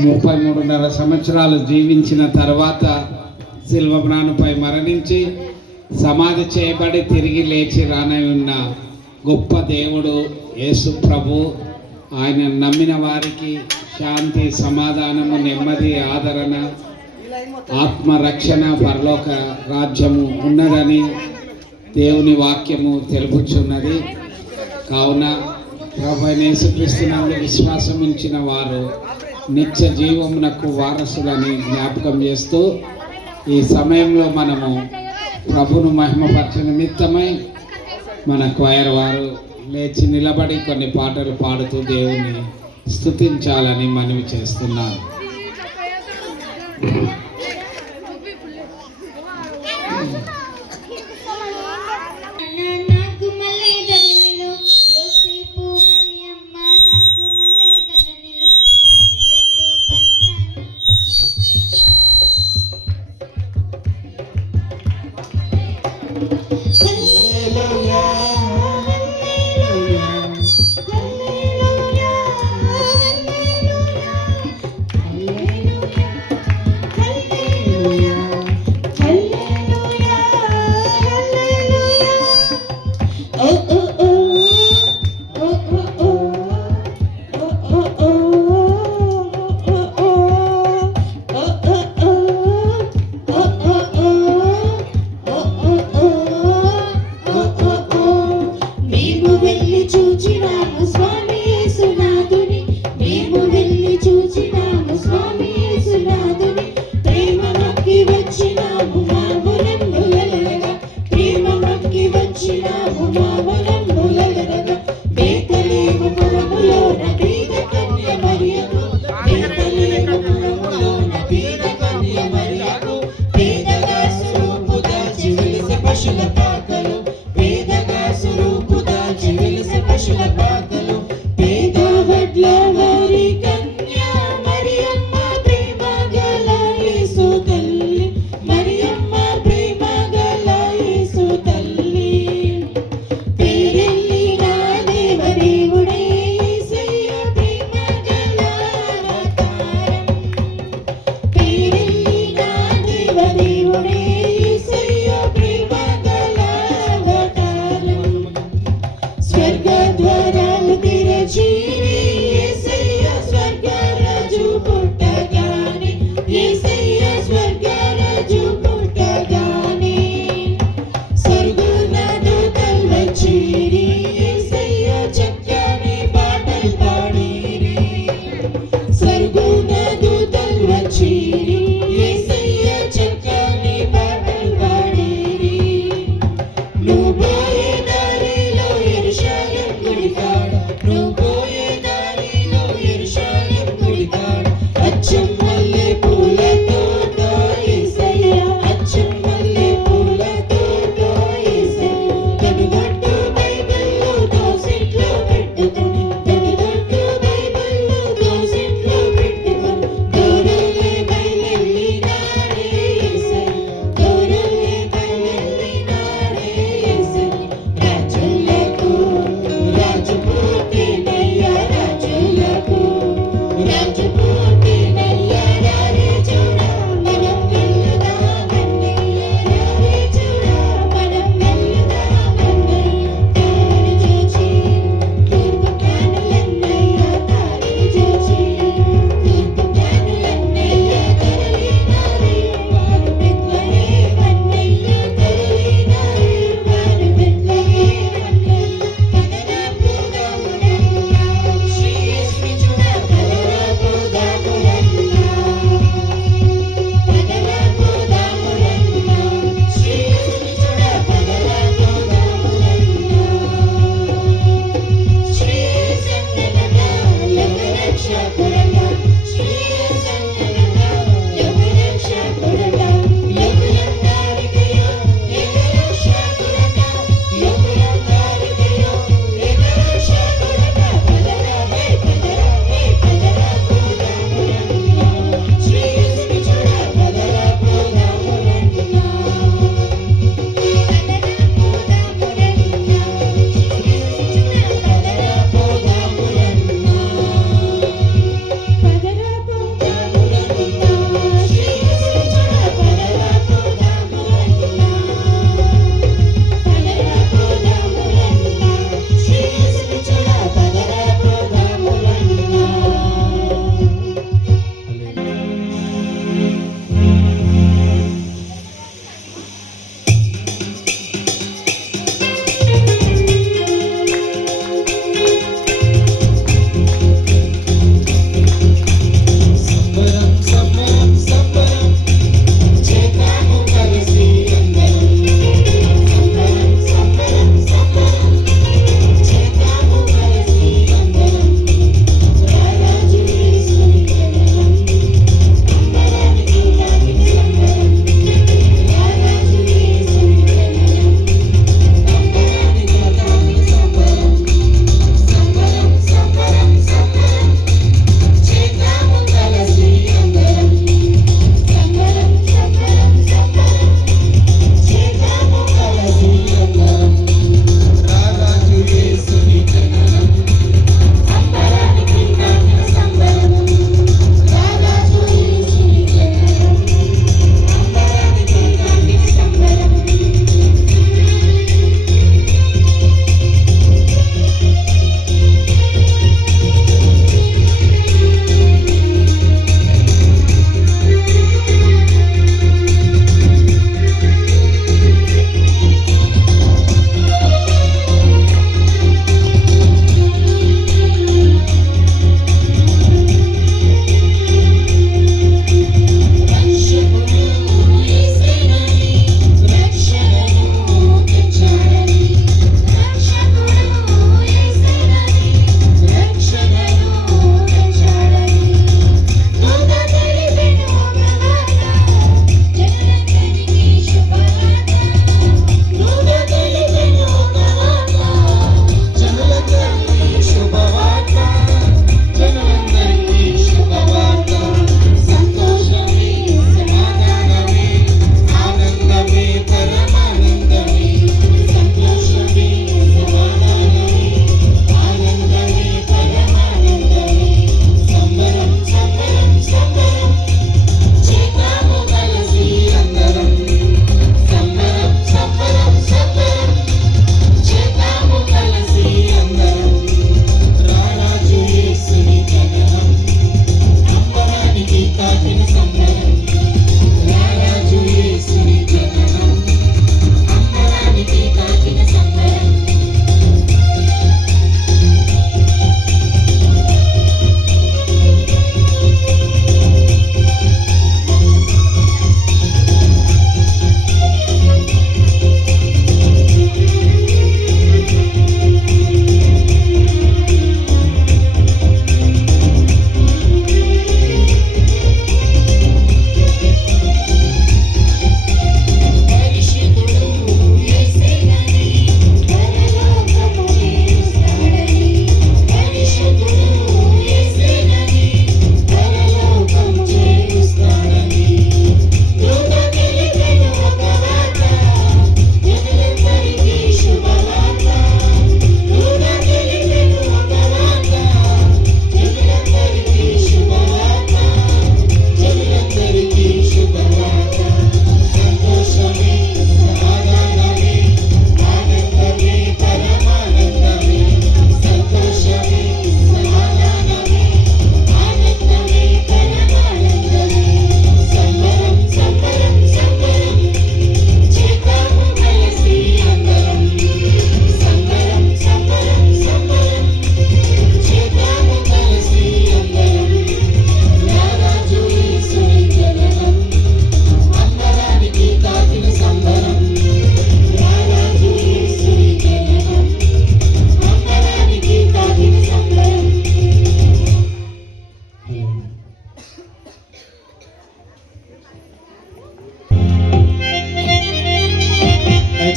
33.5 సంవత్సరాలు జీవించిన తర్వాత శిల్వమ్రానుపై మరణించి సమాధి చేయబడి తిరిగి లేచి రానయున్న గొప్ప దేవుడు యేసు ప్రభు. ఆయన నమ్మిన వారికి శాంతి, సమాధానము, నెమ్మది, ఆదరణ, ఆత్మరక్షణ, పరలోక రాజ్యము ఉన్నదని దేవుని వాక్యము తెలుపుచున్నది. కావున ప్రభు యేసుక్రీస్తునందు విశ్వాసం ఉంచిన వారు నిత్య జీవమునకు వారసులని జ్ఞాపకం చేస్తూ ఈ సమయంలో మనము ప్రభును మహిమపరచ నిమిత్తమై మన క్వైర్ వారు లేచి నిలబడి కొన్ని పాటలు పాడుతూ దేవుని స్తుతించాలని మనవి చేస్తున్నారు. Thank you.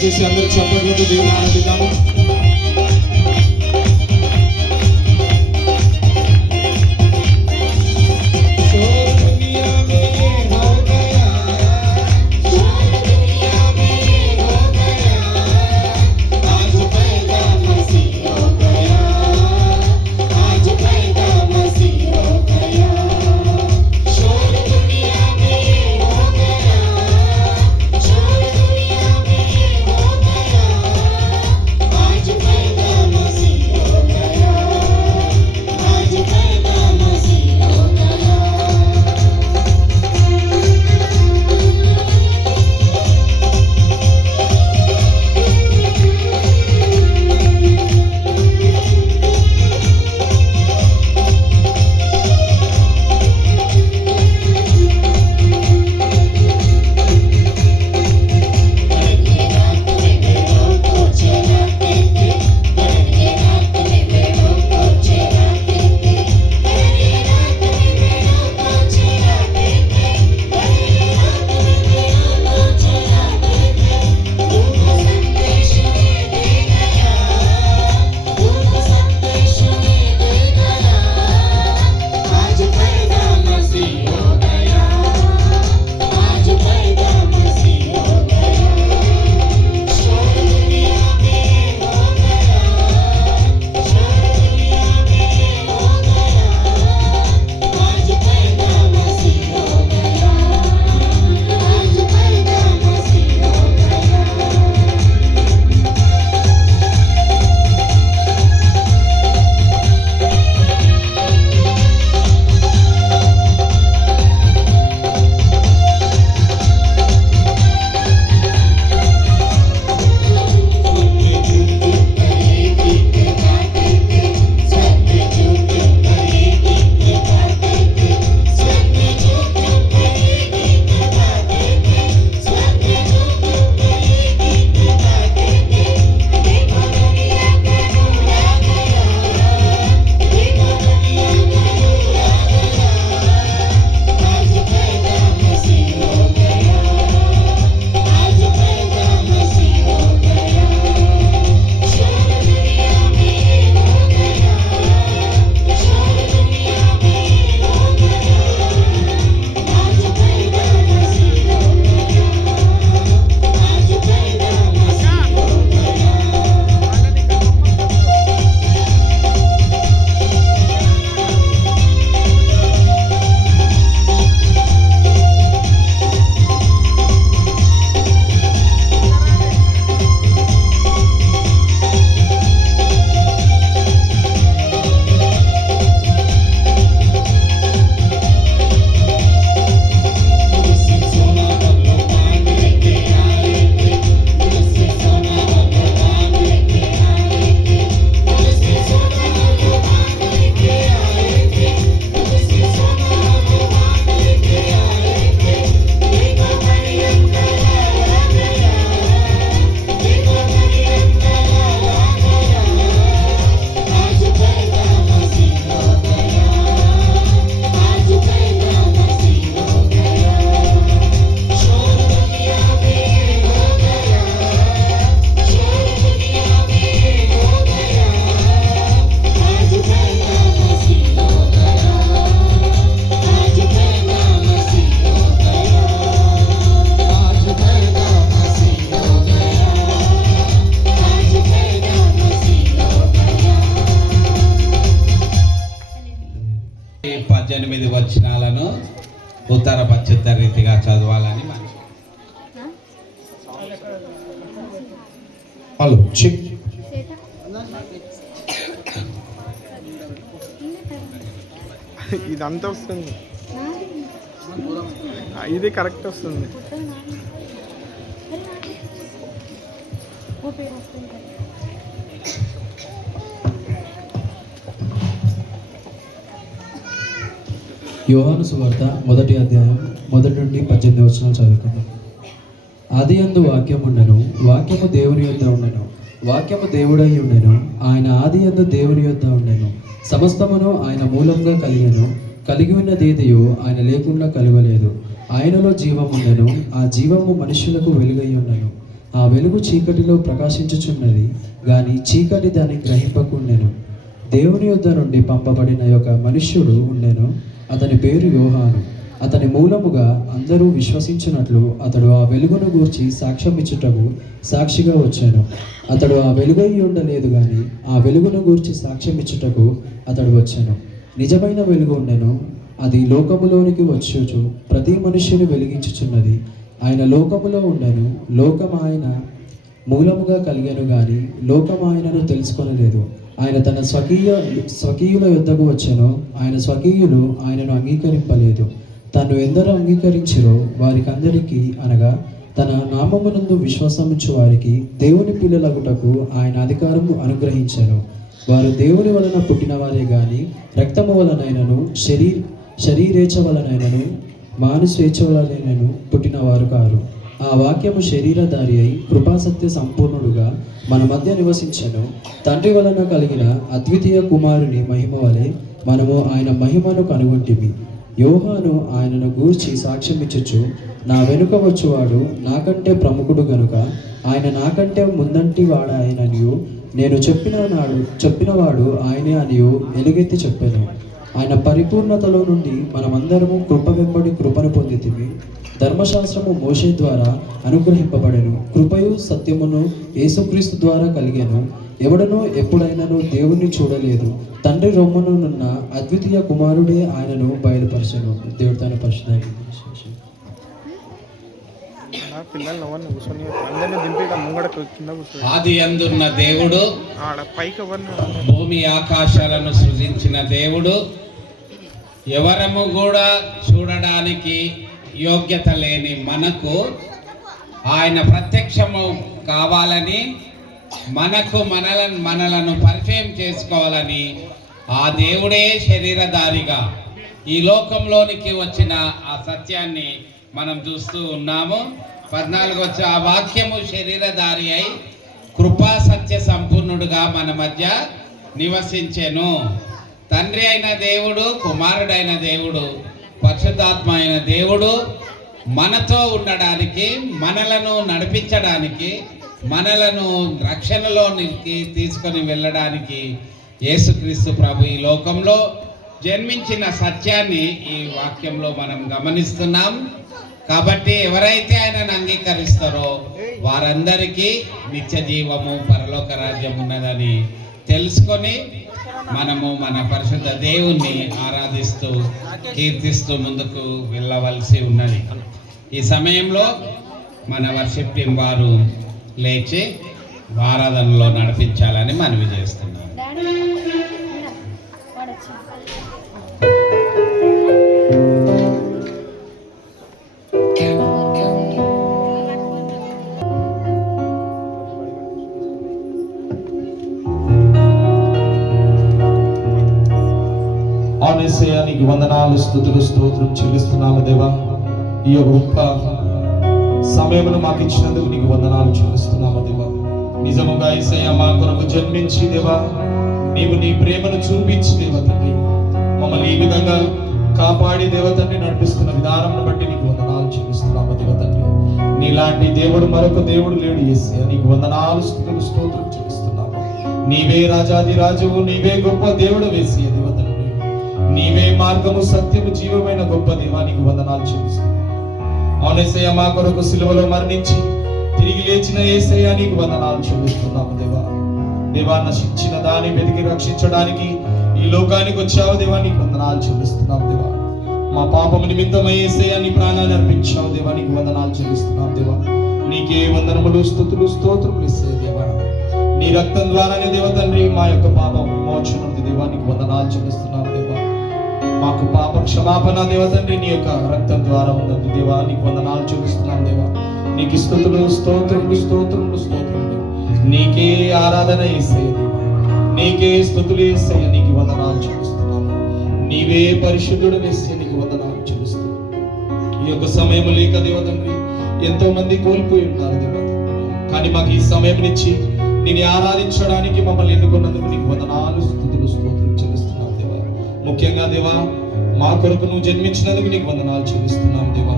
దయచేసి అందరూ చప్పట్లతో దేవుని ఆరాధిద్దాము. వచనాలను ఉత్తర పశ్చిత్త రీతిగా చదవాలని ఇదంతా వస్తుంది, ఇది కరెక్ట్ వస్తుంది. యోహాను సువార్త 1వ అధ్యాయం 1 నుండి 18 వచనాలు చదువుకుందాం. ఆదియందు వాక్యం ఉండెను, వాక్యము దేవుని యొద్ద ఉండెను, వాక్యము దేవుడై ఉండెను, ఆయన ఆదియందు దేవుని యొద్ద ఉండెను. సమస్తమును ఆయన మూలంగా కలిగెను, కలిగి ఉన్నదేదియో ఆయన లేకుండా కలగలేదు. ఆయనలో జీవము ఉండెను, ఆ జీవము మనుషులకు వెలుగై ఉండెను. ఆ వెలుగు చీకటిలో ప్రకాశించుచున్నది, గాని చీకటి దాన్ని గ్రహింపకుండెను. దేవుని యొద్ద నుండి పంపబడిన ఒక మనుష్యుడు ఉండెను, అతని పేరు యోహాను. అతని మూలముగా అందరూ విశ్వసించినట్లు అతడు ఆ వెలుగును గూర్చి సాక్ష్యం ఇచ్చుటకు సాక్షిగా వచ్చాను. అతడు ఆ వెలుగై ఉండలేదు, గాని ఆ వెలుగును గూర్చి సాక్ష్యం ఇచ్చుటకు అతడు వచ్చాను. నిజమైన వెలుగు ఉండెను, అది లోకములోనికి వచ్చుచు ప్రతి మనుష్యుని వెలిగించుచున్నది. ఆయన లోకములో ఉండెను, లోకం ఆయన మూలముగా కలిగెను, గాని లోకం ఆయనను తెలుసుకొనలేదు. ఆయన తన స్వకీయుల యొద్దకు వచ్చెను, ఆయన స్వకీయులు ఆయనను అంగీకరింపలేదు. తను ఎందరూ అంగీకరించిరో వారికందరికీ, అనగా తన నామమునందు విశ్వాసముంచు వారికి దేవుని పిల్లలగుటకు ఆయన అధికారము అనుగ్రహించెను. వారు దేవుని వలన పుట్టినవారే గాని రక్తము వలనైనను శరీరేచ్ఛ వలనైనను మానుస్వేచ్ఛ వలనైనను పుట్టినవారు కారు. ఆ వాక్యము శరీరధారి అయి కృపాసత్య సంపూర్ణుడుగా మన మధ్య నివసించెను. తండ్రి వలన కలిగిన అద్వితీయ కుమారుని మహిమ వలె మనము ఆయన మహిమను కనుగొంటిమి. యోహాను ఆయనను గూర్చి సాక్ష్యం ఇచ్చుచు, నా వెనుక వచ్చువాడు నాకంటే ప్రముఖుడు గనుక ఆయన నాకంటే ముందంటి వాడాయననియు, నేను చెప్పినవాడు ఆయనే అనియు ఎలుగెత్తి చెప్పాను. ఆయన పరిపూర్ణతలో నుండి మనమందరము కృప వెంబడి కృపను పొందితిమి. ధర్మశాస్త్రము మోషే ద్వారా అనుగ్రహింపబడెను, కృపయు సత్యమును యేసుక్రీస్తు ద్వారా కలిగెను. ఎవడనూ ఎప్పుడైనాను దేవుణ్ణి చూడలేదు, తండ్రి రొమ్మనున్న అద్వితీయ కుమారుడే ఆయనను బయలుపరచెను. దేవుడు తన పరిశుద్ధాన్ని పిల్లలు ఎవరిని కూర్చొని అందరినీ దింపి ముంగడ కింద కూర్చొని ఆది అందున్న దేవుడు, ఆడ పైకి ఎవరిని భూమి ఆకాశాలను సృజించిన దేవుడు, ఎవరము కూడా చూడడానికి యోగ్యత లేని మనకు ఆయన ప్రత్యక్షము కావాలని, మనలను పరిచయం చేసుకోవాలని ఆ దేవుడే శరీరధారిగా ఈ లోకంలోనికి వచ్చిన ఆ సత్యాన్ని మనం చూస్తూ ఉన్నాము. 14 వచ్చి ఆ వాక్యము శరీరధారి అయి కృపా సత్య సంపూర్ణుడుగా మన మధ్య నివసించెను. తండ్రి అయిన దేవుడు, కుమారుడైన దేవుడు, పరిశుద్ధాత్మ అయిన దేవుడు మనతో ఉండడానికి, మనలను నడిపించడానికి, మనలను రక్షణలోనికి తీసుకొని వెళ్ళడానికి యేసుక్రీస్తు ప్రభు ఈ లోకంలో జన్మించిన సత్యాన్ని ఈ వాక్యంలో మనం గమనిస్తున్నాం. కాబట్టి ఎవరైతే ఆయనను అంగీకరిస్తారో వారందరికీ నిత్య జీవము, పరలోక రాజ్యం ఉన్నదని తెలుసుకొని మనము మన పరిశుద్ధ దేవుణ్ణి ఆరాధిస్తూ కీర్తిస్తూ ముందుకు వెళ్ళవలసి ఉన్నది. ఈ సమయంలో మన వర్షిప్ టీం వారు లేచి ఆరాధనలో నడిపించాలని మనవి చేస్తున్నాం. నీకు వందనాలు, స్తుతులు, స్తోత్రం చెల్లిస్తున్నాము దేవా. ఈ యొక్క గొప్ప సమయమును మాకు ఇచ్చినందుకు నీకు వందనాలు చెల్లిస్తున్నాము దేవా. నిజముగా యేసయ్య మా కొరకు జన్మించి దేవా, నీవు నీ ప్రేమను చూపించి దేవ తండ్రి మమ్మల్ని ఈ విధంగా కాపాడి దేవ తండ్రి నడిపిస్తున్న విధానం బట్టి నీకు వందనాలు చెల్లిస్తున్నాము దేవ తండ్రి. నీలాంటి దేవుడు మరొక దేవుడు లేడు యేసయ్య. నీకు వందనాలు, స్తుతులు, స్తోత్రం చెల్లిస్తున్నాము. నీవే రాజాది రాజువు, నీవే గొప్ప దేవుడు యేసయ్య దేవ తండ్రి. నీవే మార్గము, సత్యము, జీవమైన గొప్ప దేవా, నీకు వందనాలు చెల్లిస్తున్నాము. అవును యేసయ్య, మా కొరకు సిలువలో మరణించి తిరిగి లేచిన యేసయ్య నీకు వందనాలు చెల్లిస్తున్నాము దేవా. దేవా, నశించిన దాన్ని వెతికి రక్షించడానికి ఈ లోకానికి వచ్చావు దేవా, నీకు వందనాలు చెల్లిస్తున్నాము దేవా. మా పాపము నిమిత్తమై యేసయ్య నీ ప్రాణాన్ని అర్పించావు దేవా, నీకు వందనాలు చెల్లిస్తున్నాము దేవా. నీకే వందనములు, స్తుతులు, స్తోత్రములు యేసయ్య దేవా. నీ రక్తం ద్వారానే దేవ తండ్రి మా యొక్క పాపం విమోచన దేవా, నీకు వందనాలు చెల్లిస్తున్నాము దేవా. మాకు పాప క్షమాపణ దేవ తండ్రి నీ యొక్క రక్తం ద్వారా ఉన్నది దేవా, నీకు వందనాలు చెల్లిస్తున్నాం దేవా. నీకు స్తుతులు, స్తోత్రములు, స్తోత్రములు, స్తోత్రములు. నీకే ఆరాధన యేసయ్య దేవా, నీకే స్తుతులు యేసయ్య, నీకు వందనాలు చెల్లిస్తున్నాము. నీవే పరిశుద్ధుడు యేసయ్య, నీకు వందనాలు చెల్లిస్తున్నాము. ఈ యొక్క సమయం లేక దేవ తండ్రి ఎంతో మంది కోల్పోయి ఉన్నారు దేవ తండ్రి, కానీ మాకు ఈ సమయం నుంచి నేను ఆరాధించడానికి మమ్మల్ని ఎన్నుకున్నందుకు నీకు వందనాలు, స్తుతులు, స్తోత్రం చెల్లిస్తున్నాం దేవా. ముఖ్యంగా దేవా, మా కొరకు నువ్వు జన్మించినందుకు నీకు వందనాలు చెల్లిస్తున్నాం దేవా.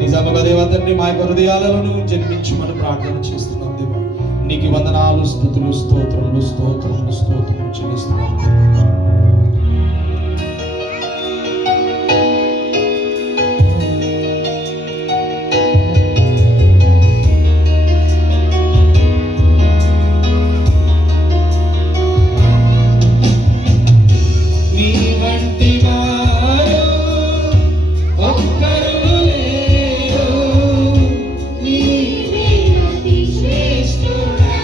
నిజముగా దేవా తండ్రి మా యొక్క హృదయాలను జన్మించమని ప్రార్థన చేస్తున్నాం దేవా. నీకు వందనాలు, స్తుతులు, స్తోత్రములు, స్తోత్రములు, స్తోత్రములు చెల్లిస్తున్నాం. శ్రేష్ఠుడా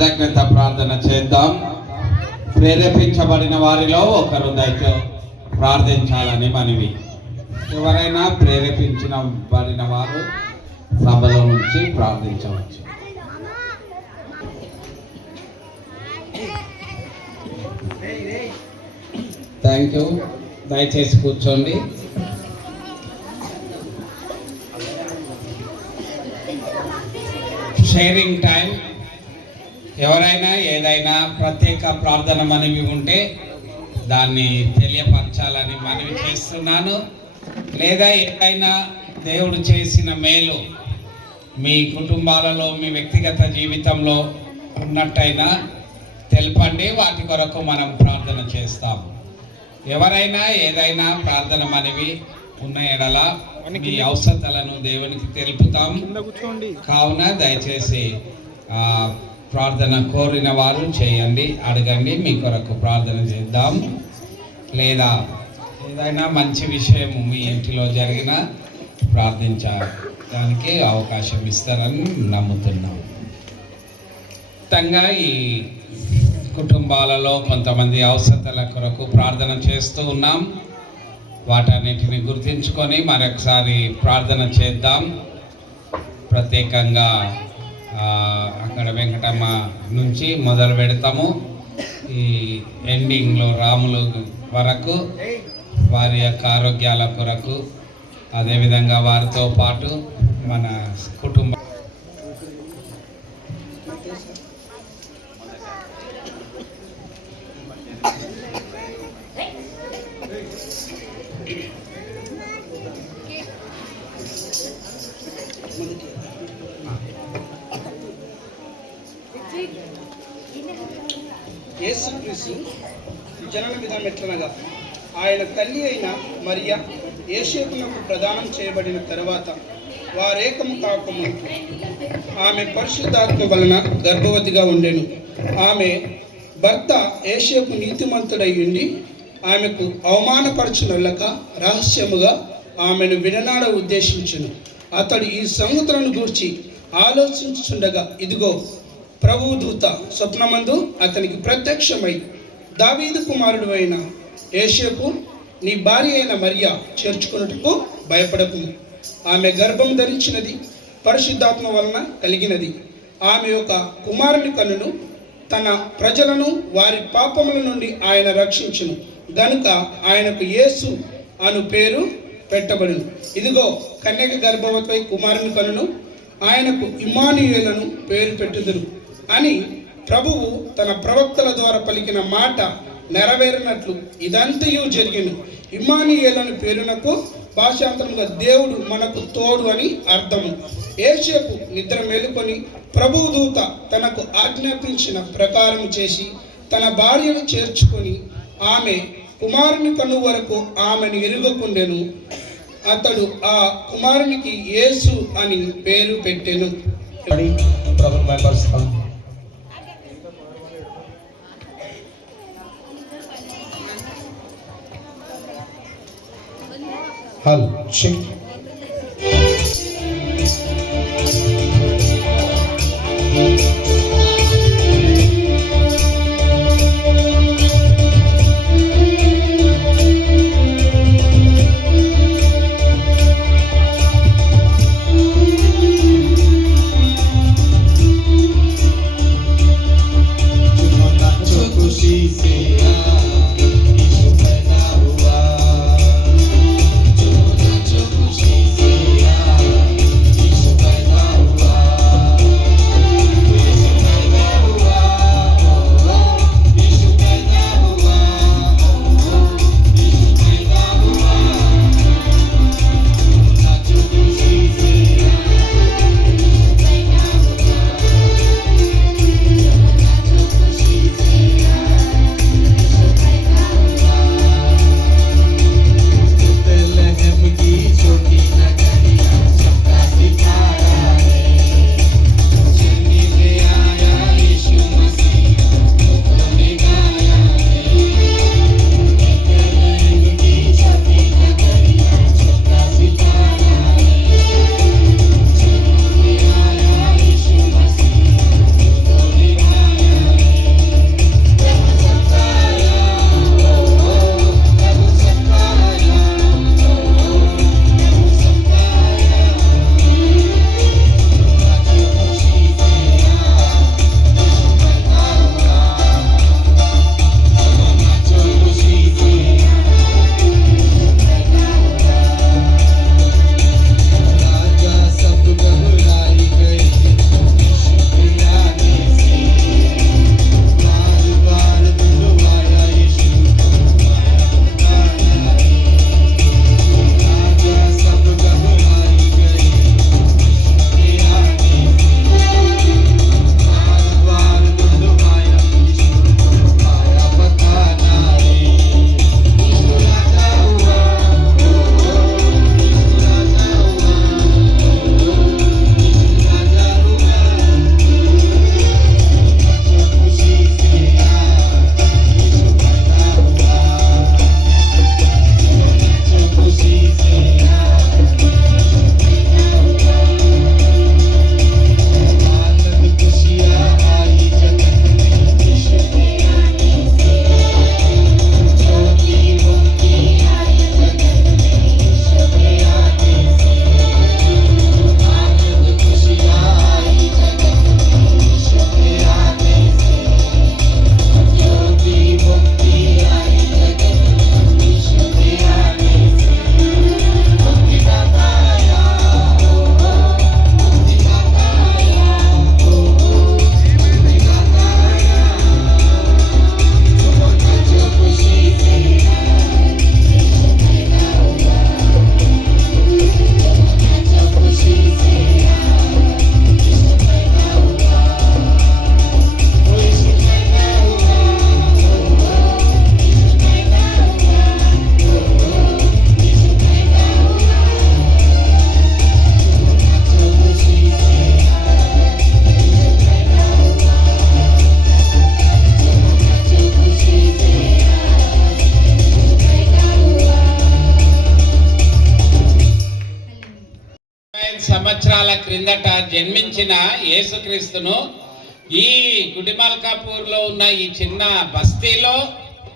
కృతజ్ఞత ప్రార్థన చేద్దాం. ప్రేరేపించబడిన వారిలో ఒకరు దయతో ప్రార్థించాలని మనవి. ఎవరైనా ప్రేరేపించబడిన వారు సభలో నుంచి ప్రార్థించవచ్చు. Thank you. దయచేసి కూర్చోండి. Sharing time. ఎవరైనా ఏదైనా ప్రత్యేక ప్రార్థన మనవి ఉంటే దాన్ని తెలియపరచాలని మనవి చేస్తున్నాను. లేదా ఏదైనా దేవుడు చేసిన మేలు మీ కుటుంబాలలో మీ వ్యక్తిగత జీవితంలో ఉన్నట్టయినా తెలపండి. వాటి కొరకు మనం ప్రార్థన చేస్తాం. ఎవరైనా ఏదైనా ప్రార్థన మనవి ఉన్న ఎడల మీ అవసరతలను దేవునికి తెలుపుతాం. కావున దయచేసి ప్రార్థన కోరిన వారు చేయండి, అడగండి. మీ కొరకు ప్రార్థన చేద్దాం. లేదా ఏదైనా మంచి విషయం మీ ఇంటిలో జరిగినా ప్రార్థించడానికి అవకాశం ఇస్తారని నమ్ముతున్నాం. మొత్తంగా ఈ కుటుంబాలలో కొంతమంది అవసరతల కొరకు ప్రార్థన చేస్తూ ఉన్నాం. వాటన్నిటిని గుర్తించుకొని మరొకసారి ప్రార్థన చేద్దాం. ప్రత్యేకంగా అక్కడ వెంకటమ్మ నుంచి మొదలు పెడతాము. ఈ ఎండింగ్లో రాములు వరకు వారి యొక్క ఆరోగ్యాల కొరకు, అదేవిధంగా వారితో పాటు మన కుటుంబ యేసుక్రీస్తు జనన విధానం ఎట్లనగా, ఆయన తల్లి అయిన మరియ యేసేపునకు ప్రదానం చేయబడిన తర్వాత వారేకము కాకముందు ఆమె పరిశుద్ధాత్మ వలన గర్భవతిగా ఉండెను. ఆమె భర్త యేసేపు నీతిమంతుడై ఉండి ఆమెకు అవమానపరచునొల్లక రహస్యముగా ఆమెను విడనాడ ఉద్దేశించును. అతడు ఈ సంగతులను గూర్చి ఆలోచించుచుండగా ఇదిగో ప్రభువు దూత స్వప్నమందు అతనికి ప్రత్యక్షమై, దావీదు కుమారుడు అయిన యేసేపు, నీ భార్య అయిన మరియ చేర్చుకున్నట్టుకు భయపడకు. ఆమె గర్భం ధరించినది పరిశుద్ధాత్మ వలన కలిగినది. ఆమె యొక్క కుమారుని కనును, తన ప్రజలను వారి పాపముల నుండి ఆయన రక్షించును గనుక ఆయనకు యేసు అను పేరు పెట్టబడును. ఇదిగో కన్యక గర్భవతి కుమారుని కనును, ఆయనకు ఇమ్మానుయేలును పేరు పెట్టుదురు అని ప్రభువు తన ప్రవక్తల ద్వారా పలికిన మాట నెరవేరినట్లు ఇదంతయు జరిగిను. ఇమ్మానుయేలును పేరునకు భాషాంతరంగా దేవుడు మనకు తోడు అని అర్థము. యేసేపు నిద్ర మేలుకొని ప్రభువు దూత తనకు ఆజ్ఞాపించిన ప్రకారం చేసి తన భార్యను చేర్చుకొని ఆమె కుమారుని కను వరకు ఆమెను ఎరుగకుండెను. అతడు ఆ కుమారునికి యేసు అని పేరు పెట్టెను. హల్ చెక్. 2005 సంవత్సరాల క్రిందట జన్మించిన యేసుక్రీస్తును ఈ గుడిమల్కాపూర్లో ఉన్న ఈ చిన్న బస్తీలో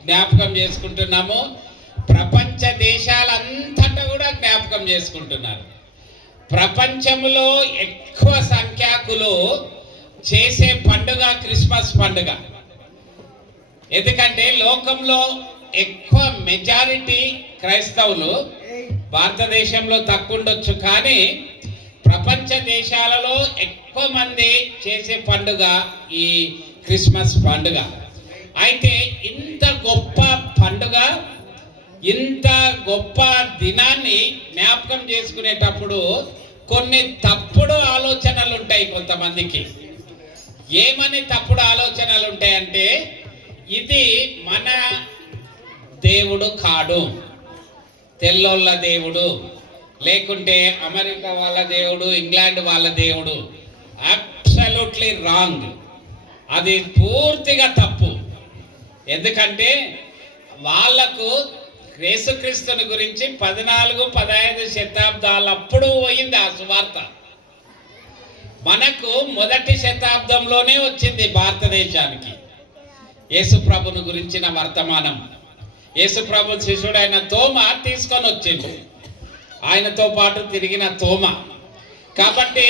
జ్ఞాపకం చేసుకుంటున్నాము. ప్రపంచ దేశాలంతటా కూడా జ్ఞాపకం చేసుకుంటున్నారు. ప్రపంచంలో ఎక్కువ సంఖ్యాకులు చేసే పండుగ క్రిస్మస్ పండుగ. ఎందుకంటే లోకంలో ఎక్కువ మెజారిటీ క్రైస్తవులు, భారతదేశంలో తక్కువ ఉండొచ్చు కానీ ప్రపంచ దేశాలలో ఎక్కువ మంది చేసే పండుగ ఈ క్రిస్మస్ పండుగ. అయితే ఇంత గొప్ప పండుగ, ఇంత గొప్ప దినాన్ని జ్ఞాపకం చేసుకునేటప్పుడు కొన్ని తప్పుడు ఆలోచనలు ఉంటాయి కొంతమందికి. ఏమని తప్పుడు ఆలోచనలు ఉంటాయంటే, ఇది మన దేవుడు కాడు, తెల్లోళ్ళ దేవుడు, లేకుంటే అమెరికా వాళ్ళ దేవుడు, ఇంగ్లాండ్ వాళ్ళ దేవుడు. Absolutely wrong. అది పూర్తిగా తప్పు. ఎందుకంటే వాళ్ళకు యేసుక్రీస్తుని గురించి 14-15 శతాబ్దాలప్పుడు పోయింది ఆ సువార్త. మనకు మొదటి శతాబ్దంలోనే వచ్చింది భారతదేశానికి యేసు ప్రభుని గురించిన వర్తమానం. యేసు ప్రభు శిష్యుడైన తోమ తీసుకొని వచ్చింది, ఆయనతో పాటు తిరిగిన తోమ. కాబట్టి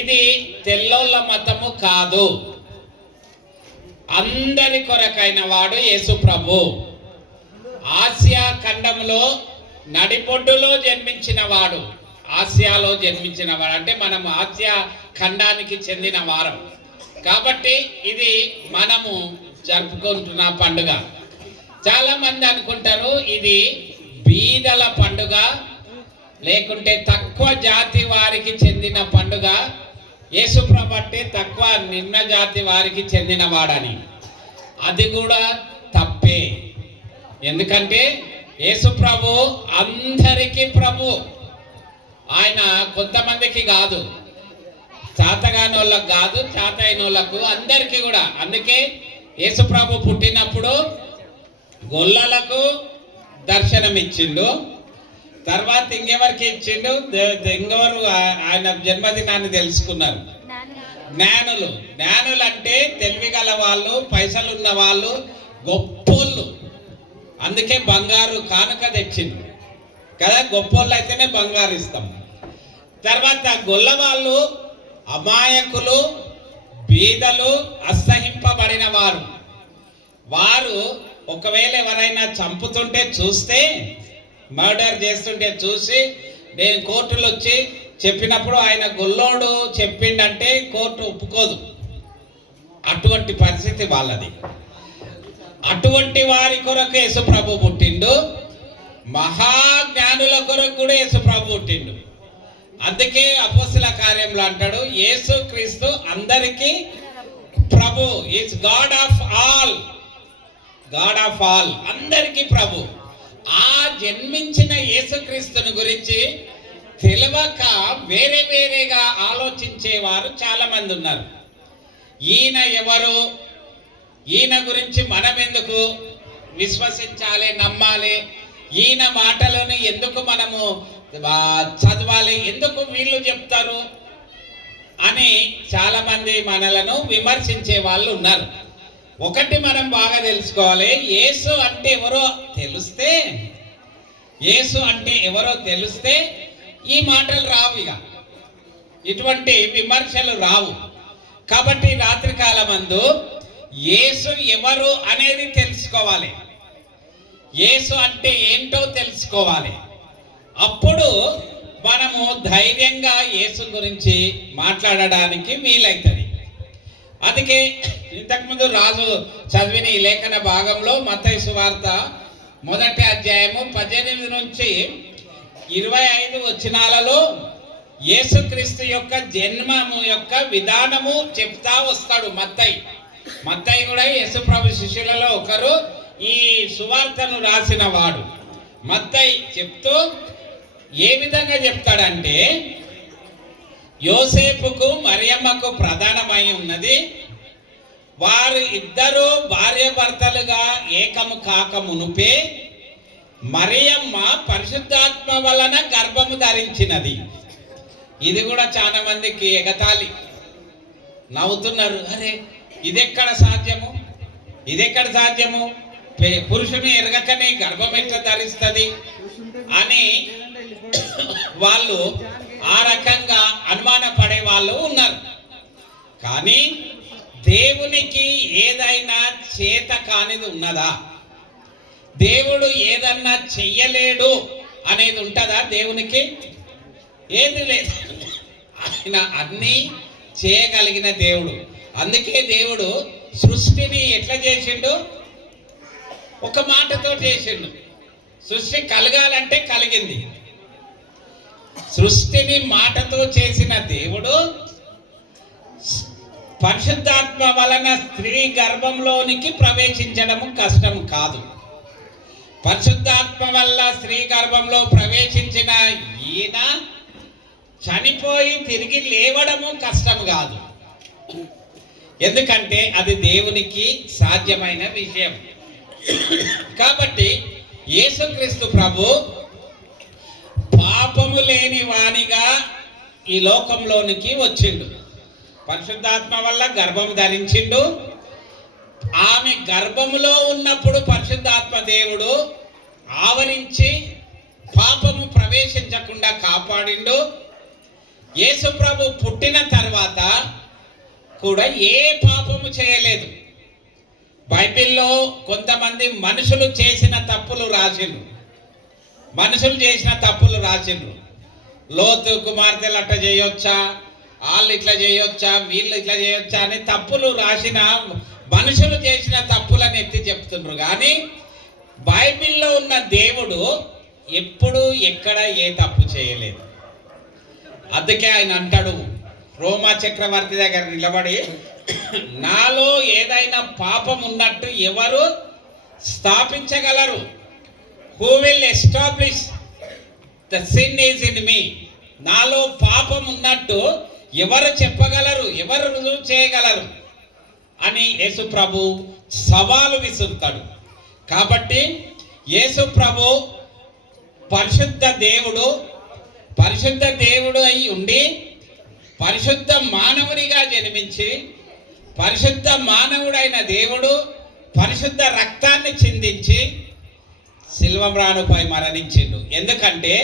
ఇది తెల్లోళ్ళ మతము కాదు, అందరి కొరకైన వాడు యేసు ప్రభు. ఆసియా ఖండంలో నడిబొడ్డులో జన్మించిన వాడు, ఆసియాలో జన్మించిన వాడు. అంటే మనం ఆసియా ఖండానికి చెందిన వారం కాబట్టి ఇది మనము జరుపుకుంటున్న పండుగ. చాలా మంది అనుకుంటారు ఇది బీదల పండుగ, లేకుంటే తక్కువ జాతి వారికి చెందిన పండుగ. యేసుప్రభు అంటే తక్కువ నిమ్న జాతి వారికి చెందిన వాడని. అది కూడా తప్పే. ఎందుకంటే యేసుప్రభు అందరికీ ప్రభు. ఆయన కొంతమందికి కాదు, చేతగాని వాళ్ళకు కాదు, చేత అయిన వాళ్ళకు, అందరికీ కూడా. అందుకే యేసుప్రభు పుట్టినప్పుడు గొల్లలకు దర్శనం ఇచ్చిండు, తర్వాత ఇంకెవరికి ఇచ్చిండు, ఇంకెవరు ఆయన జన్మదినాన్ని తెలుసుకున్నారు? జ్ఞానులు. జ్ఞానులు అంటే తెలివి గల వాళ్ళు, పైసలు ఉన్న వాళ్ళు, గొప్పోళ్ళు. అందుకే బంగారు కానుక తెచ్చిండు కదా, గొప్పోళ్ళు అయితేనే బంగారు ఇస్తాం. తర్వాత గొల్ల వాళ్ళు అమాయకులు, బీదలు, అసహింపబడిన వారు. వారు ఒకవేళ ఎవరైనా చంపుతుంటే చూస్తే, మర్డర్ చేస్తుంటే చూసి నేను కోర్టులో వచ్చి చెప్పినప్పుడు ఆయన గొల్లోడు చెప్పిండంటే కోర్టు ఒప్పుకోదు. అటువంటి పరిస్థితి వాళ్ళది. అటువంటి వారి కొరకు యేసుప్రభు పుట్టిండు. మహాజ్ఞానుల కొరకు కూడా యేసుప్రభు పుట్టిండు. అందుకే అపోస్తల కార్యంలో అంటాడు, యేసుక్రీస్తు అందరికీ ప్రభు. Is God of all, God of all, అందరికీ ప్రభు. ఆ జన్మించిన యేసుక్రీస్తుని గురించి తెలియక వేరే వేరేగా ఆలోచించేవారు చాలా మంది ఉన్నారు. ఈయన ఎవరు, ఈయన గురించి మనం ఎందుకు విశ్వసించాలి, నమ్మాలి, ఈయన మాటలను ఎందుకు మనము చదవాలి, ఎందుకు వీళ్ళు చెప్తారు అని చాలా మంది మనలను విమర్శించే వాళ్ళు ఉన్నారు. ఒకటి మనం బాగా తెలుసుకోవాలి, యేసు అంటే ఎవరో తెలిస్తే, యేసు అంటే ఎవరో తెలిస్తే ఈ మాటలు రావు, ఇక ఇటువంటి విమర్శలు రావు. కాబట్టి రాత్రికాలమందు యేసు ఎవరు అనేది తెలుసుకోవాలి, యేసు అంటే ఏంటో తెలుసుకోవాలి. అప్పుడు మనము ధైర్యంగా యేసు గురించి మాట్లాడడానికి వీలవుతుంది. అందుకే ఇంతకుముందు రాజు చదివిన ఈ లేఖన భాగంలో మత్తయి సువార్త 1వ అధ్యాయము 18 నుంచి 25 వచనాలలో యేసుక్రీస్తు యొక్క జన్మము యొక్క విధానము చెప్తా వస్తాడు మత్తయి కూడా యేసుప్రభు శిష్యులలో ఒకరు, ఈ సువార్తను రాసిన వాడు. మత్తయి చెప్తూ ఏ విధంగా చెప్తాడంటే, యోసేపుకు మరియమ్మకు ప్రధానమై ఉన్నది, వారు ఇద్దరు భార్యాభర్తలుగా ఏకము కాక మునుపే మరియమ్మ పరిశుద్ధాత్మ వలన గర్భము ధరించినది. ఇది కూడా చాలా మందికి ఎగతాళి, నవ్వుతున్నారు. అరే ఇదెక్కడ సాధ్యము, ఇదెక్కడ సాధ్యము, పురుషుని ఎరగకనే గర్భం ఎట్లా ధరిస్తుంది అని వాళ్ళు ఆ రకంగా అనుమానపడే వాళ్ళు ఉన్నారు. కానీ దేవునికి ఏదైనా చేత కానిది ఉన్నదా? దేవుడు ఏదన్నా చెయ్యలేడు అనేది ఉంటుందా? దేవునికి ఏది లేదు. ఆయన అన్నీ చేయగలిగిన దేవుడు. అందుకే దేవుడు సృష్టిని ఎట్లా చేసిండు? ఒక మాటతో చేసిండు. సృష్టి కలగాలంటే కలిగింది. సృష్టిని మాటతో చేసిన దేవుడు పరిశుద్ధాత్మ వలన స్త్రీ గర్భంలోనికి ప్రవేశించడము కష్టం కాదు. పరిశుద్ధాత్మ వల్ల స్త్రీ గర్భంలో ప్రవేశించిన ఈయన చనిపోయి తిరిగి లేవడము కష్టం కాదు. ఎందుకంటే అది దేవునికి సాధ్యమైన విషయం. కాబట్టి యేసుక్రీస్తు ప్రభు పాపము లేని వానిగా ఈ లోకంలోనికి వచ్చిండు. పరిశుద్ధాత్మ వల్ల గర్భము ధరించిండు. ఆమె గర్భములో ఉన్నప్పుడు పరిశుద్ధాత్మ దేవుడు ఆవరించి పాపము ప్రవేశించకుండా కాపాడిండు. యేసు ప్రభు పుట్టిన తర్వాత కూడా ఏ పాపము చేయలేదు. బైబిల్లో కొంతమంది మనుషులు చేసిన తప్పులు రాసిండ్రు. మనుషులు చేసిన తప్పులు రాసిండ్రు. లోతు కుమార్తెలు అట్లా చేయొచ్చా, వాళ్ళు ఇట్లా చేయొచ్చా, వీళ్ళు ఇట్లా చేయొచ్చా అని తప్పులు రాసిన మనుషులు చేసిన తప్పులను ఎత్తి చెప్తుండ్రు. కానీ బైబిల్లో ఉన్న దేవుడు ఎప్పుడు ఎక్కడ ఏ తప్పు చేయలేదు. అందుకే ఆయన అంటాడు రోమా చక్రవర్తి దగ్గర నిలబడి, నాలో ఏదైనా పాపం ఉన్నట్టు ఎవరు స్థాపించగలరు? Who will establish the sin is in me? నాలో పాపం ఉన్నట్టు ఎవరు చెప్పగలరు, ఎవరు రుజువు చేయగలరు అని యేసు ప్రభు సవాలు విసురుతాడు. కాబట్టి యేసు ప్రభు పరిశుద్ధ దేవుడు, పరిశుద్ధ దేవుడు అయి ఉండి పరిశుద్ధ మానవునిగా జన్మించి పరిశుద్ధ మానవుడైన దేవుడు పరిశుద్ధ రక్తాన్ని చిందించి శిల్వమ్రానుపై మరణించిండు. ఎందుకంటే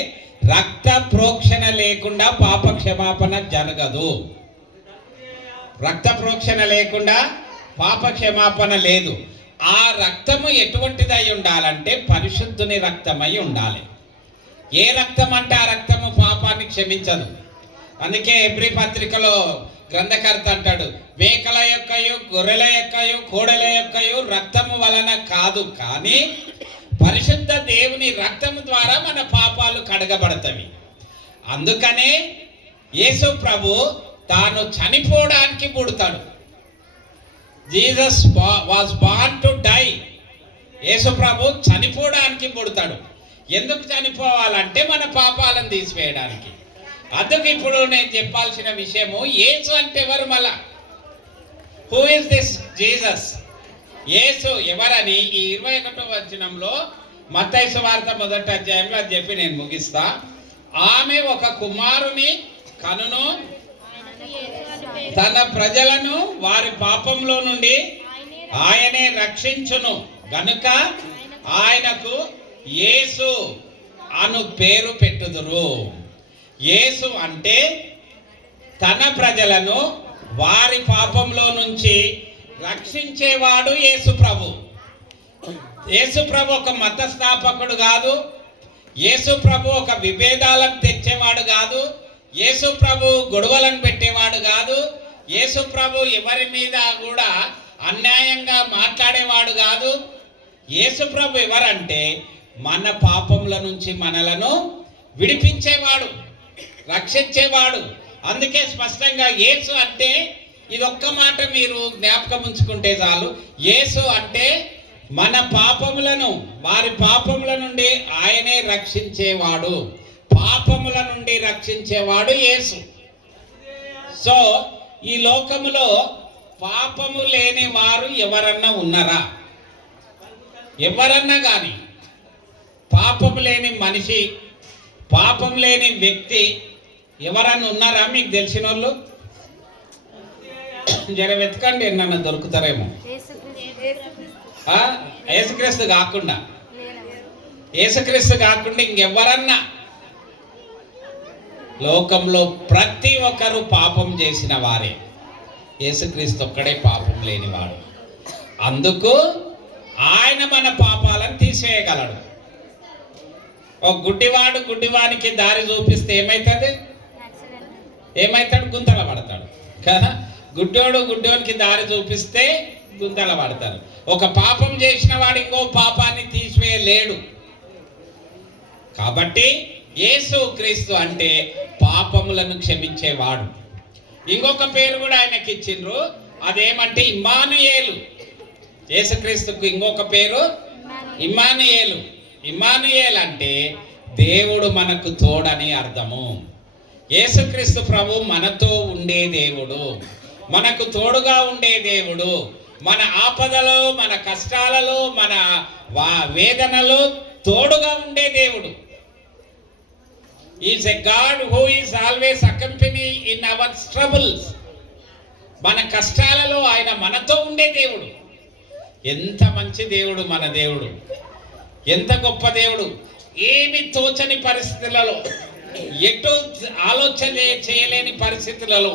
రక్త ప్రోక్షణ లేకుండా పాప క్షమాపణ జరగదు. రక్త ప్రోక్షణ లేకుండా పాప క్షమాపణ లేదు. ఆ రక్తము ఎటువంటిదై ఉండాలంటే పరిశుద్ధుని రక్తమై ఉండాలి. ఏ రక్తం అంటే ఆ రక్తము పాపాన్ని క్షమించదు. అందుకే ఎబ్రీ పత్రికలో గ్రంథకర్త అంటాడు, మేకల యొక్కయు గొర్రెల యొక్కయు కోడెల యొక్కయు రక్తము వలన కాదు, కానీ పరిశుద్ధ దేవుని రక్తము ద్వారా మన పాపాలు కడగబడతవి. అందుకనే యేసు ప్రభు తాను చనిపోవడానికి పుడతాడు. Jesus was born to die. యేసు ప్రభు చనిపోవడానికి పుడతాడు. ఎందుకు చనిపోవాలంటే మన పాపాలను తీసివేయడానికి. అందుకు ఇప్పుడు నేను చెప్పాల్సిన విషయము, యేసు అంటే ఎవరు? మళ్ళా హూ ఇస్ దిస్ జీసస్? యేసు ఎవరని ఈ 21వ వచనంలో మత్తయి సువార్త 1వ అధ్యాయంలో అది చెప్పి నేను ముగిస్తా. ఆమె ఒక కుమారుని కనును, తన ప్రజలను వారి పాపంలో నుండి ఆయనే రక్షించును గనుక ఆయనకు యేసు అను పేరు పెట్టుదురు. యేసు అంటే తన ప్రజలను వారి పాపంలో నుంచి రక్షించేవాడు యేసు ప్రభు. యేసు ప్రభు ఒక మత స్థాపకుడు కాదు. యేసు ప్రభు ఒక విభేదాలను తెచ్చేవాడు కాదు. యేసు ప్రభు గొడవలను పెట్టేవాడు కాదు. యేసు ప్రభు ఎవరి మీద కూడా అన్యాయంగా మాట్లాడేవాడు కాదు. యేసు ప్రభు ఎవరంటే మన పాపముల నుంచి మనలను విడిపించేవాడు, రక్షించేవాడు. అందుకే స్పష్టంగా యేసు అంటే, ఇది ఒక్క మాట మీరు జ్ఞాపకం ఉంచుకుంటే చాలు, యేసు అంటే మన పాపములను, వారి పాపముల నుండి ఆయనే రక్షించేవాడు. పాపముల నుండి రక్షించేవాడు యేసు. సో ఈ లోకములో పాపము లేని వారు ఎవరన్నా ఉన్నారా? ఎవరన్నా కానీ పాపం లేని మనిషి, పాపం లేని వ్యక్తి ఎవరన్నా ఉన్నారా మీకు తెలిసిన వాళ్ళు? జర వెతకండి, నన్ను దొరుకుతారేమో. యేసుక్రీస్తు కాకుండా, యేసుక్రీస్తు కాకుండా ఇంకెవరన్నా? లోకంలో ప్రతి ఒక్కరు పాపం చేసిన వారే, యేసుక్రీస్తు ఒక్కడే పాపం లేనివాడు. అందుకు ఆయన మన పాపాలను తీసేయగలడు. ఒక గుడ్డివాడు గుడ్డివానికి దారి చూపిస్తే ఏమవుతాడు? గుంతల పడతాడు కదా. గుడ్డోడు గుడ్డోనికి దారి చూపిస్తే గుంతల పడతాడు. ఒక పాపం చేసిన వాడు ఇంకో పాపాన్ని తీసివేయలేడు. కాబట్టి యేసు క్రీస్తు అంటే పాపములను క్షమించేవాడు. ఇంకొక పేరు కూడా ఆయనకి ఇచ్చిండ్రు, అదేమంటే ఇమ్మానుయేలు. యేసుక్రీస్తుకు ఇంకొక పేరు ఇమ్మానుయేలు. ఇమ్మానుయేల్ అంటే దేవుడు మనకు తోడని అర్థము. యేసుక్రీస్తు ప్రభు మనతో ఉండే దేవుడు, మనకు తోడుగా ఉండే దేవుడు. మన ఆపదలో, మన కష్టాలలో, మన వేదనలో తోడుగా ఉండే దేవుడు. Is a God who is always accompany in our troubles. మన కష్టాలలో ఆయన మనతో ఉండే దేవుడు. ఎంత మంచి దేవుడు మన దేవుడు, ఎంత గొప్ప దేవుడు. ఏమి తోచని పరిస్థితులలో, ఎటు ఆలోచన చేయలేని పరిస్థితులలో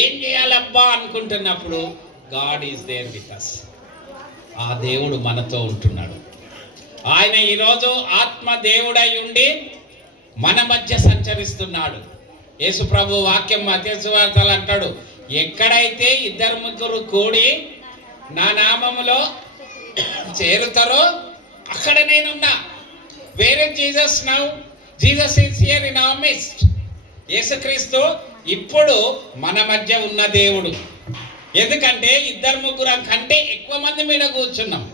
ఏం చేయాలబ్బా అనుకుంటున్నప్పుడు God is there with us. ఆ దేవుడు మనతో ఉంటున్నాడు. ఆయన ఈరోజు ఆత్మ దేవుడై ఉండి మన మధ్య సంచరిస్తున్నాడు. యేసు ప్రభు వాక్యం మత్తయి సువార్తలో అంటాడు, ఎక్కడైతే 2-3 కూడి నా నామములో చేరుతారో అక్కడ నేనున్నా. వేరే Jesus now, Jesus is here in our midst. యేసుక్రీస్తు ఇప్పుడు మన మధ్య ఉన్న దేవుడు. ఎందుకంటే 2-3 కంటే ఎక్కువ మంది మీద కూర్చున్నాం.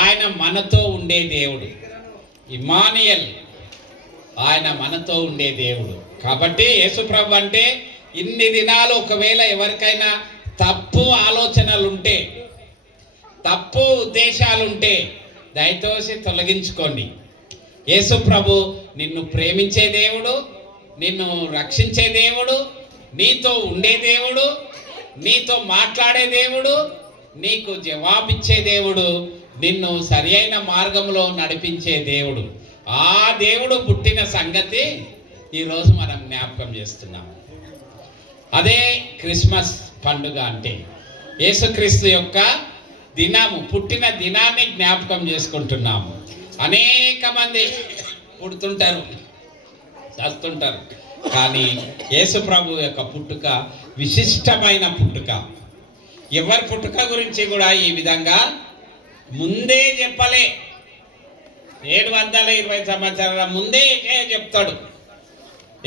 ఆయన మనతో ఉండే దేవుడు ఇమ్మానుయేల్. ఆయన మనతో ఉండే దేవుడు. కాబట్టి యేసుప్రభు అంటే ఇన్ని దినాలు ఒకవేళ ఎవరికైనా తప్పు ఆలోచనలుంటే, తప్పు ఉద్దేశాలుంటే దయచేసి తొలగించుకోండి. యేసు ప్రభు నిన్ను ప్రేమించే దేవుడు, నిన్ను రక్షించే దేవుడు, నీతో ఉండే దేవుడు, నీతో మాట్లాడే దేవుడు, నీకు జవాబిచ్చే దేవుడు, నిన్ను సరి అయిన మార్గంలో నడిపించే దేవుడు. ఆ దేవుడు పుట్టిన సంగతి ఈరోజు మనం జ్ఞాపకం చేస్తున్నాం. అదే క్రిస్మస్ పండుగ అంటే యేసుక్రీస్తు యొక్క దినము, పుట్టిన దినాన్ని జ్ఞాపకం చేసుకుంటున్నాము. అనేక మంది పుడుతుంటారు, చేస్తుంటారు, కానీ యేసు ప్రభు యొక్క పుట్టుక విశిష్టమైన పుట్టుక. ఎవరి పుట్టుక గురించి కూడా ఈ విధంగా ముందే చెప్పలే. 720 సంవత్సరాల ముందే చెప్తాడు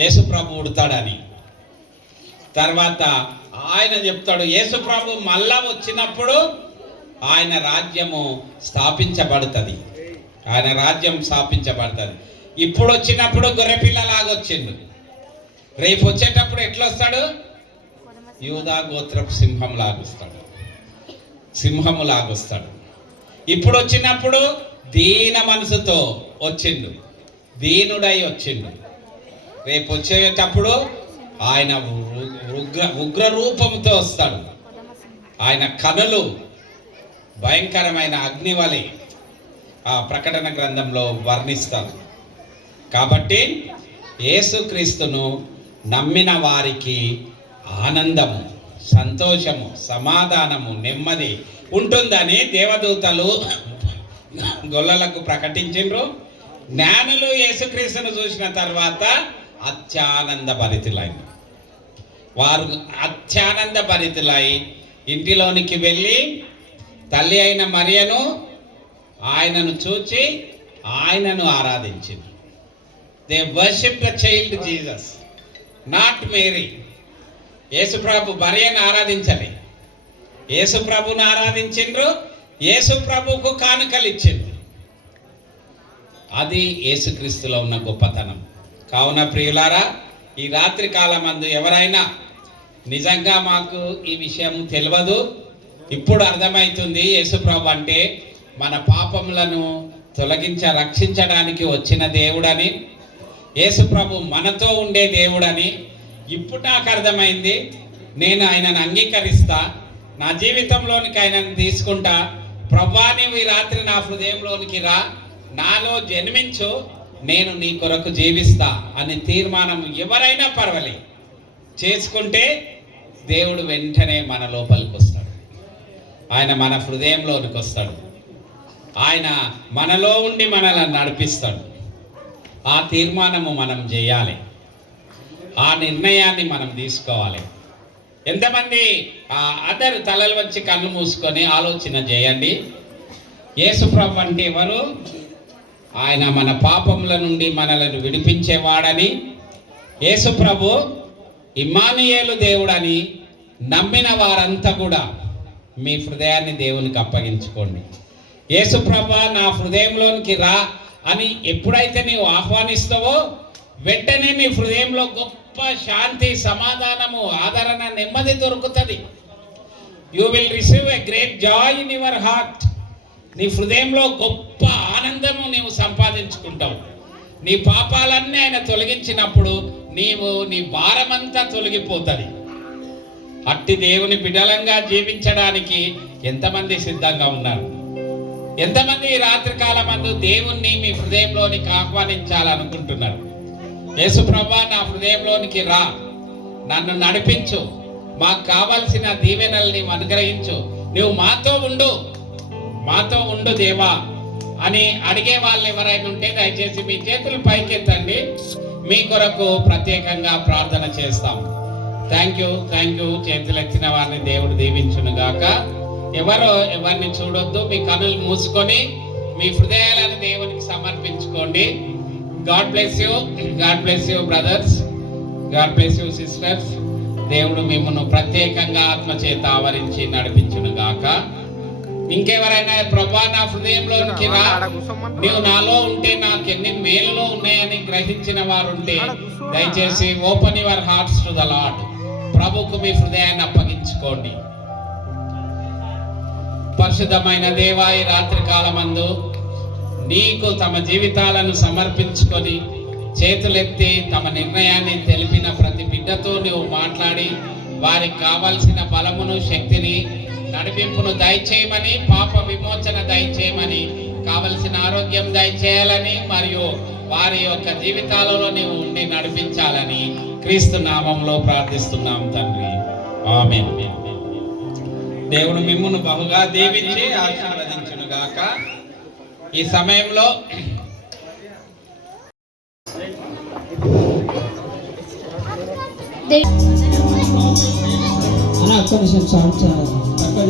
యేసు ప్రభు పుడతాడని. తర్వాత ఆయన చెప్తాడు యేసు ప్రభు మళ్ళా వచ్చినప్పుడు ఆయన రాజ్యము స్థాపించబడుతుంది. ఆయన రాజ్యం స్థాపించబడుతుంది. ఇప్పుడు వచ్చినప్పుడు గొర్రెపిల్లలాగా వచ్చిండు. రేపు వచ్చేటప్పుడు ఎట్లా వస్తాడు? యూదా గోత్రపు సింహం లాగొస్తాడు, సింహము లాగొస్తాడు. ఇప్పుడు వచ్చినప్పుడు దీన మనసుతో వచ్చిండు, దీనుడై వచ్చిండు. రేపు వచ్చేటప్పుడు ఆయన ఉగ్ర రూపంతో వస్తాడు. ఆయన కనులు భయంకరమైన అగ్నివలి ఆ ప్రకటన గ్రంథంలో వర్ణిస్తారు. కాబట్టి యేసుక్రీస్తును నమ్మిన వారికి ఆనందము, సంతోషము, సమాధానము, నెమ్మది ఉంటుందని దేవదూతలు గొల్లలకు ప్రకటించిండ్రు. జ్ఞానులు యేసుక్రీస్తును చూసిన తర్వాత అత్యానంద భరితులైన వారు అత్యానంద భరితులై ఇంటిలోనికి వెళ్ళి తల్లి అయిన మరియను ఆయనను చూచి ఆయనను ఆరాధించింది. They worship the child Jesus, not Mary. యేసుప్రభు మరియను ఆరాధించలే, యేసుప్రభును ఆరాధించిండ్రు. యేసుప్రభుకు కానుకలు ఇచ్చిండ్రు. అది యేసుక్రీస్తులో ఉన్న గొప్పతనం. కావున ప్రియులారా, ఈ రాత్రి కాలమందు ఎవరైనా నిజంగా మాకు ఈ విషయం తెలియదు, ఇప్పుడు అర్థమవుతుంది యేసుప్రభు అంటే మన పాపములను రక్షించడానికి వచ్చిన దేవుడని, యేసు ప్రభు మనతో ఉండే దేవుడని ఇప్పుడు నాకు అర్థమైంది. నేను ఆయనను అంగీకరిస్తా, నా జీవితంలోనికి ఆయనను తీసుకుంటా. ప్రభువా, నీవు ఈ రాత్రి నా హృదయంలోనికి రా, నాలో జన్మించు, నేను నీ కొరకు జీవిస్తా అని తీర్మానం ఎవరైనా పర్వాలేదు చేసుకుంటే దేవుడు వెంటనే మన లోపలికి వస్తాడు. ఆయన మన హృదయంలోనికి వస్తాడు. ఆయన మనలో ఉండి మనల్ని నడిపిస్తాడు. ఆ తీర్మానము మనం చేయాలి, ఆ నిర్ణయాన్ని మనం తీసుకోవాలి. ఎంతమంది అందరు తలలు వచ్చి కళ్ళు మూసుకొని ఆలోచన చేయండి. యేసు ప్రభు అంటే ఎవరు? ఆయన మన పాపముల నుండి మనలను విడిపించేవాడని, యేసు ప్రభు ఇమ్మానుయేలు దేవుడని నమ్మిన వారంతా కూడా మీ హృదయాన్ని దేవునికి అప్పగించుకోండి. యేసు ప్రభు నా హృదయంలోనికి రా అని ఎప్పుడైతే నీవు ఆహ్వానిస్తావో వెంటనే నీ హృదయంలో గొప్ప శాంతి, సమాధానము, ఆదరణ, నెమ్మది దొరుకుతుంది. You will receive a great Joy in your heart. నీ హృదయంలో గొప్ప ఆనందము నీవు సంపాదించుకుంటావు. నీ పాపాలన్నీ ఆయన తొలగించినప్పుడు నీ భారమంతా తొలగిపోతుంది. అట్టి దేవుని బిడ్డలంగా జీవించడానికి ఎంతమంది సిద్ధంగా ఉన్నారు? ఎంతమంది ఈ రాత్రి కాలమందు దేవుణ్ణి మీ హృదయంలోనికి ఆహ్వానించాలనుకుంటున్నారు? యేసు ప్రభువా, నా హృదయంలోనికి రా, నన్ను నడిపించు, మాకు కావలసిన దీవెనల్ని అనుగ్రహించు, నువ్వు మాతో ఉండు దేవా అని అడిగే వాళ్ళు ఎవరైనా ఉంటే దయచేసి మీ చేతులు పైకెత్తండి. మీ కొరకు ప్రత్యేకంగా ప్రార్థన చేస్తాం. Thank you. చేతులు ఎత్తిన వారిని దేవుడు దీవించును గాక. ఎవరిని చూడొద్దు, మీ కనులు మూసుకొని మీ హృదయాలను దేవునికి సమర్పించుకోండి. God bless you brothers, God bless you sisters. దేవుడు మిమ్మల్ని ప్రత్యేకంగా ఆత్మచేత ఆవరించి నడిపించును గాక. ఇంకెవరైనా ప్రభువా, నా హృదయంలోనికి రా, నీవు నాలో ఉంటే నాకు ఎన్ని మేలులో ఉన్నాయని గ్రహించిన వారు ఉంటే దయచేసి open your hearts to the lord. ప్రభుకు మీ హృదయాన్ని అప్పగించుకోండి. పరిశుద్ధమైన దేవా, ఈ రాత్రి కాలమందు నీకు తమ జీవితాలను సమర్పించుకొని చేతులెత్తి తమ నిర్ణయాన్ని తెలిపిన ప్రతి బిడ్డతో నువ్వు మాట్లాడి వారికి కావలసిన బలమును, శక్తిని, నడిపింపును దయచేయమని, పాప విమోచన దయచేయమని, కావలసిన ఆరోగ్యం దయచేయాలని, మరియు వారి యొక్క జీవితాలలో నీవు ఉండి నడిపించాలని క్రీస్తు నామంలో ప్రార్థిస్తున్నాం తండ్రి. ఆమేన్. దేవుడు మిమ్మును బహుగా దీవించి ఆశీర్వదించును గాక. ఈ సమయంలో ఒక్క నిమిషం సౌండ్ తక్కువ.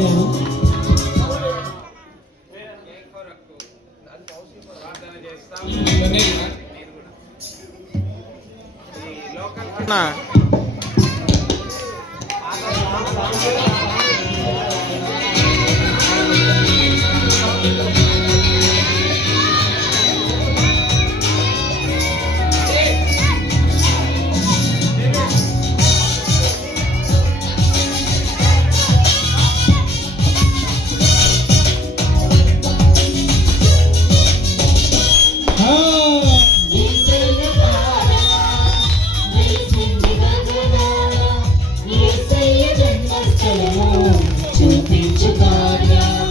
చూపించు కార్యం,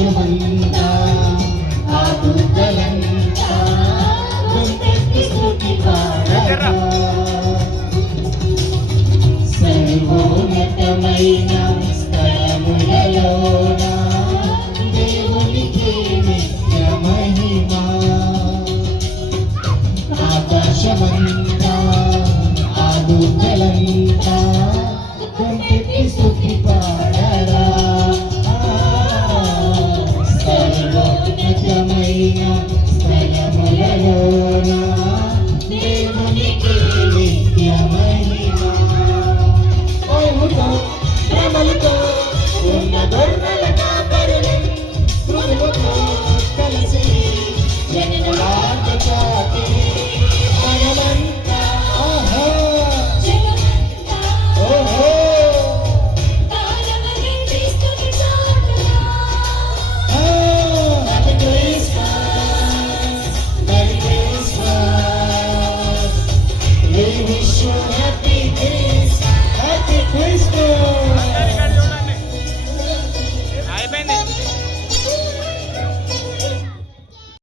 దేశమంతా ఆ దూతలంతా గొంతెత్తి స్తుతి పాడగా సర్వోన్నతమైన